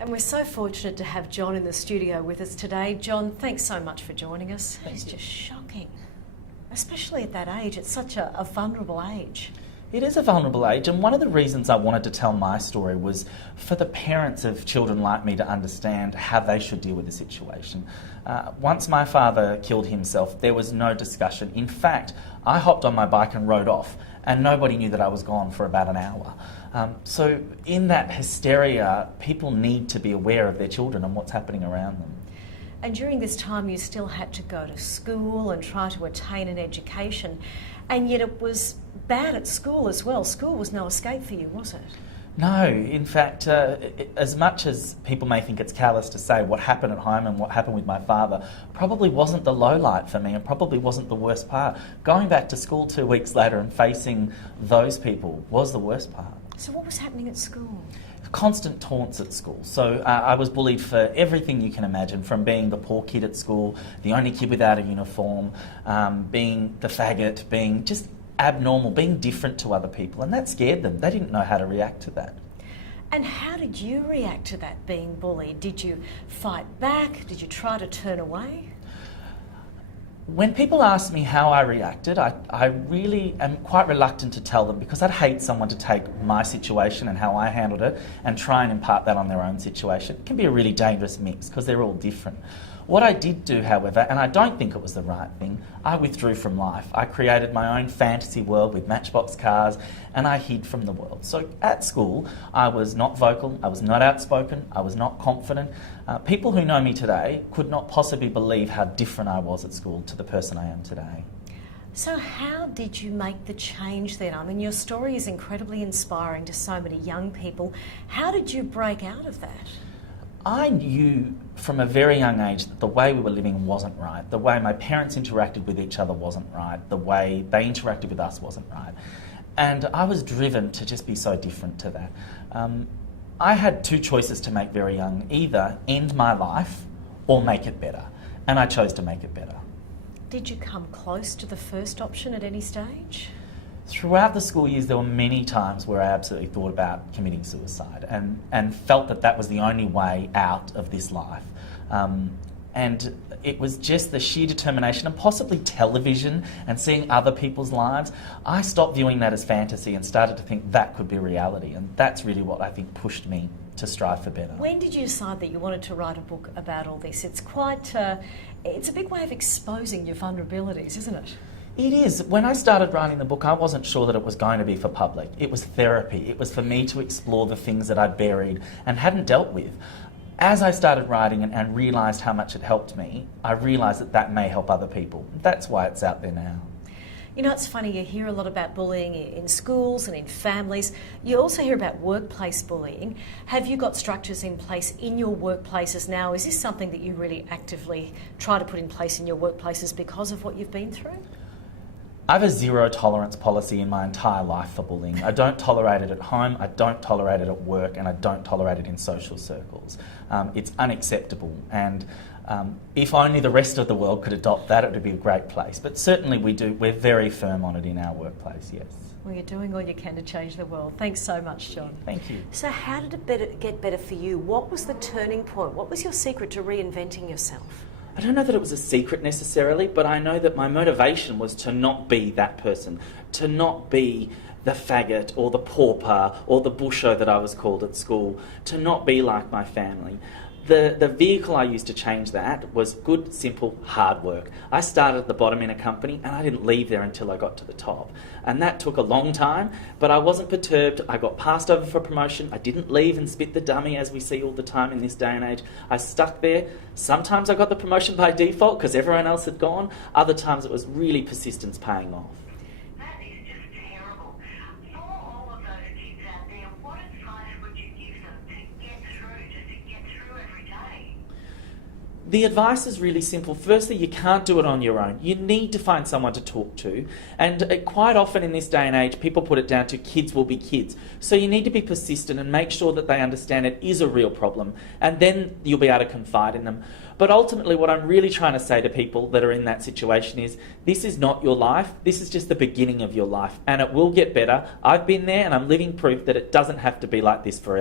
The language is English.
And we're so fortunate to have John in the studio with us today. John, thanks so much for joining us. It's just shocking, especially at that age. It's such a vulnerable age. It is a vulnerable age, and one of the reasons I wanted to tell my story was for the parents of children like me to understand how they should deal with the situation. Once my father killed himself, there was no discussion. In fact, I hopped on my bike and rode off, and nobody knew that I was gone for about an hour. So in that hysteria, people need to be aware of their children and what's happening around them. And during this time, you still had to go to school and try to attain an education, and yet it was bad at school as well. School was no escape for you, was it? No, in fact, as much as people may think it's callous to say, what happened at home and what happened with my father probably wasn't the low light for me and probably wasn't the worst part. Going back to school 2 weeks later and facing those people was the worst part. So what was happening at school? Constant taunts at school. So I was bullied for everything you can imagine, from being the poor kid at school, the only kid without a uniform, being the faggot, being just abnormal, being different to other people, and that scared them. They didn't know how to react to that. And how did you react to that, being bullied? Did you fight back? Did you try to turn away? When people ask me how I reacted, I really am quite reluctant to tell them, because I'd hate someone to take my situation and how I handled it and try and impart that on their own situation. It can be a really dangerous mix because they're all different. What I did do, however, and I don't think it was the right thing, I withdrew from life. I created my own fantasy world with Matchbox cars, and I hid from the world. So at school, I was not vocal, I was not outspoken, I was not confident. People who know me today could not possibly believe how different I was at school to the person I am today. So how did you make the change then? I mean, your story is incredibly inspiring to so many young people. How did you break out of that? I knew from a very young age that the way we were living wasn't right. The way my parents interacted with each other wasn't right. The way they interacted with us wasn't right. And I was driven to just be so different to that. I had two choices to make very young: either end my life or make it better. And I chose to make it better. Did you come close to the first option at any stage? Throughout the school years, there were many times where I absolutely thought about committing suicide and felt that that was the only way out of this life. And it was just the sheer determination, and possibly television and seeing other people's lives. I stopped viewing that as fantasy and started to think that could be reality. And that's really what I think pushed me to strive for better. When did you decide that you wanted to write a book about all this? It's quite, it's a big way of exposing your vulnerabilities, isn't it? It is. When I started writing the book, I wasn't sure that it was going to be for public. It was therapy. It was for me to explore the things that I'd buried and hadn't dealt with. As I started writing and realised how much it helped me, I realised that that may help other people. That's why it's out there now. You know, it's funny, you hear a lot about bullying in schools and in families. You also hear about workplace bullying. Have you got structures in place in your workplaces now? Is this something that you really actively try to put in place in your workplaces because of what you've been through? I have a zero tolerance policy in my entire life for bullying. I don't tolerate it at home, I don't tolerate it at work, and I don't tolerate it in social circles. It's unacceptable, and if only the rest of the world could adopt that, it would be a great place. But certainly we're very firm on it in our workplace, yes. Well, you're doing all you can to change the world. Thanks so much, John. Thank you. So how did it get better for you? What was the turning point? What was your secret to reinventing yourself? I don't know that it was a secret necessarily, but I know that my motivation was to not be that person, to not be the faggot or the pauper or the busho that I was called at school, to not be like my family. The vehicle I used to change that was good, simple, hard work. I started at the bottom in a company and I didn't leave there until I got to the top. And that took a long time, but I wasn't perturbed. I got passed over for promotion. I didn't leave and spit the dummy as we see all the time in this day and age. I stuck there. Sometimes I got the promotion by default because everyone else had gone. Other times it was really persistence paying off. That is just terrible. For all of those kids out there, what advice would you give them to get through every day? The advice is really simple. Firstly, you can't do it on your own. You need to find someone to talk to. And quite often in this day and age, people put it down to kids will be kids. So you need to be persistent and make sure that they understand it is a real problem. And then you'll be able to confide in them. But ultimately, what I'm really trying to say to people that are in that situation is, this is not your life. This is just the beginning of your life. And it will get better. I've been there and I'm living proof that it doesn't have to be like this forever.